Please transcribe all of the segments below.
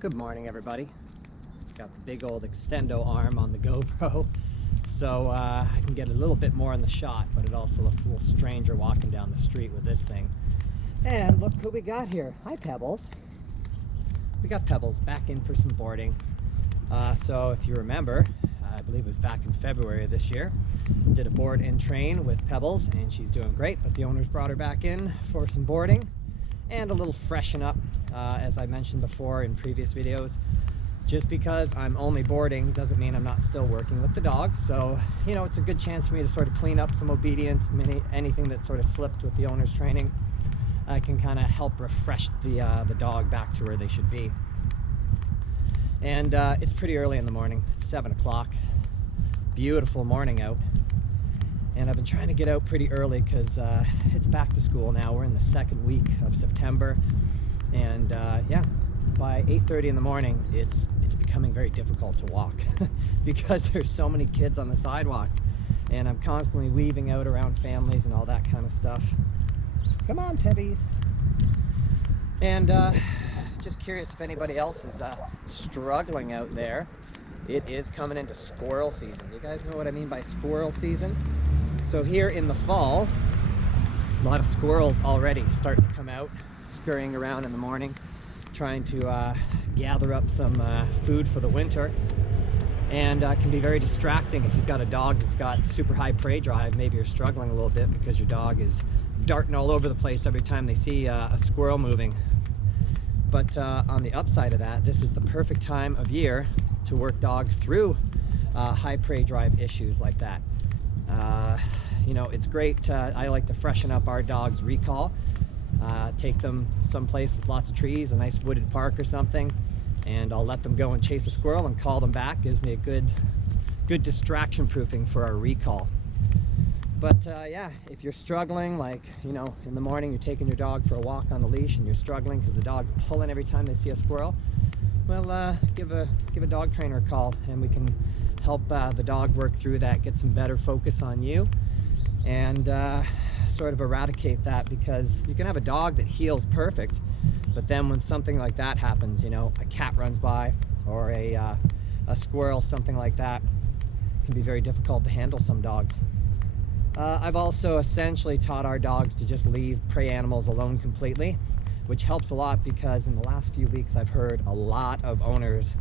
Good morning, everybody. Got the big old extendo arm on the GoPro, so I can get a little bit more in the shot, but it also looks a little stranger walking down the street with this thing. And look who we got here. Hi, Pebbles. We got Pebbles back in for some boarding. So if you remember, I believe it was back in February of this year, did a board and train with Pebbles, and she's doing great, but the owners brought her back in for some boarding and a little freshen up, as I mentioned before in previous videos. Just because I'm only boarding doesn't mean I'm not still working with the dog. So, you know, it's a good chance for me to sort of clean up some obedience, anything that sort of slipped with the owner's training. I can kind of help refresh the dog back to where they should be. And it's pretty early in the morning. It's 7 o'clock. Beautiful morning out. And I've been trying to get out pretty early because it's back to school now. We're in the second week of September. And yeah, by 8:30 in the morning, it's becoming very difficult to walk because there's so many kids on the sidewalk. And I'm constantly weaving out around families and all that kind of stuff. Come on, Pebbies. And just curious if anybody else is struggling out there. It is coming into squirrel season. You guys know what I mean by squirrel season? So here in the fall, a lot of squirrels already starting to come out, scurrying around in the morning, trying to gather up some food for the winter. And can be very distracting if you've got a dog that's got super high prey drive. Maybe you're struggling a little bit because your dog is darting all over the place every time they see a squirrel moving. But on the upside of that, this is the perfect time of year to work dogs through high prey drive issues like that. You know, it's great. I like to freshen up our dog's recall. Take them someplace with lots of trees, a nice wooded park or something, and I'll let them go and chase a squirrel and call them back. Gives me a good distraction proofing for our recall. But yeah, if you're struggling, like, you know, in the morning you're taking your dog for a walk on the leash and you're struggling because the dog's pulling every time they see a squirrel, well, give a dog trainer a call and we can help the dog work through that, get some better focus on you, and sort of eradicate that. Because you can have a dog that heals perfect, but then when something like that happens, you know, a cat runs by or a squirrel, something like that, can be very difficult to handle some dogs. I've also essentially taught our dogs to just leave prey animals alone completely, which helps a lot because in the last few weeks I've heard a lot of owners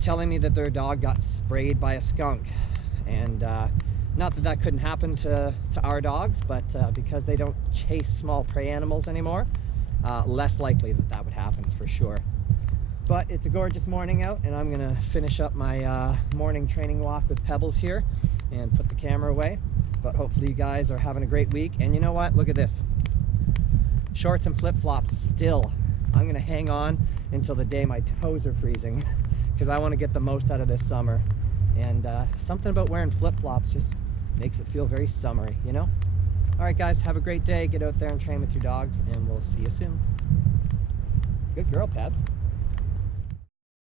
telling me that their dog got sprayed by a skunk. And not that that couldn't happen to our dogs, but because they don't chase small prey animals anymore, less likely that that would happen for sure. But it's a gorgeous morning out, and I'm gonna finish up my morning training walk with Pebbles here and put the camera away. But hopefully you guys are having a great week. And you know what? Look at this. Shorts and flip-flops still. I'm gonna hang on until the day my toes are freezing because I want to get the most out of this summer. And something about wearing flip-flops just makes it feel very summery, you know? All right, guys, have a great day. Get out there and train with your dogs, and we'll see you soon. Good girl, Pebs.